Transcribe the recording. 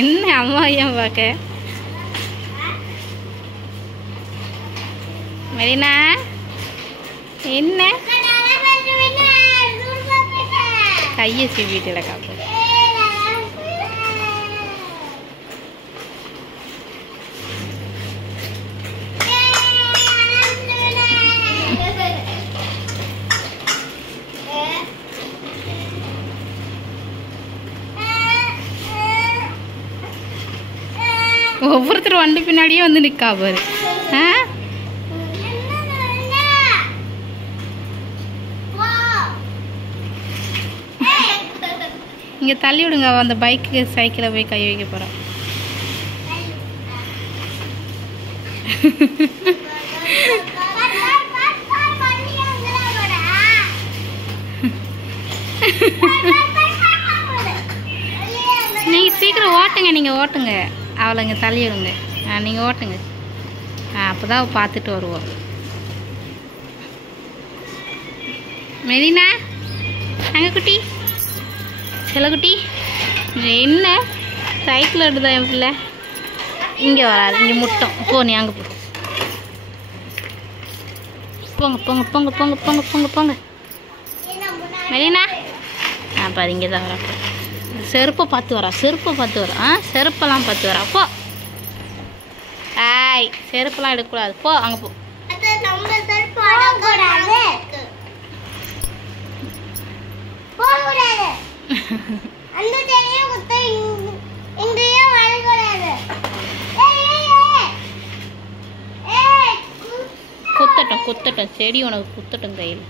என்ன அம்மா ஏன் பார்க்க? மெரினா என்ன கையை சீவிட்டு காப்பு. ஒவ்வொருத்தர் வண்டி பின்னாடியே வந்து நிற்கா பாரு. இங்கே தள்ளி விடுங்க. அந்த பைக்கு சைக்கிளை போய் கை வைக்க போகிறான். நீங்கள் சீக்கிரம் ஓட்டுங்க. நீங்கள் ஓட்டுங்க. அவளை இங்கே தள்ளி விடுங்க. நீங்கள் ஓட்டுங்க. அப்போ தான் பார்த்துட்டு வருவோம். மெரினா அங்கே குட்டி செல்லக்குட்டி என்ன சைக்கிள் எடுதான் என் பிள்ளை. இங்கே வராது. இங்கே முட்டம். போ நீ அங்கே போ. போங்க போங்க போங்க போங்க போங்க போங்க போங்க. மெரினா பாரு இங்கே தான் வரா. செருப்பை பார்த்து வரா. செருப்பை பார்த்து வரா. செருப்பெல்லாம் பார்த்து வரா. போ. ஆய் செருப்பெல்லாம் எடுக்கக்கூடாது. போ அங்கே போ. குத்தட்டும் குத்தட்டும். செடி உனக்கு குத்தட்டும் கையில்.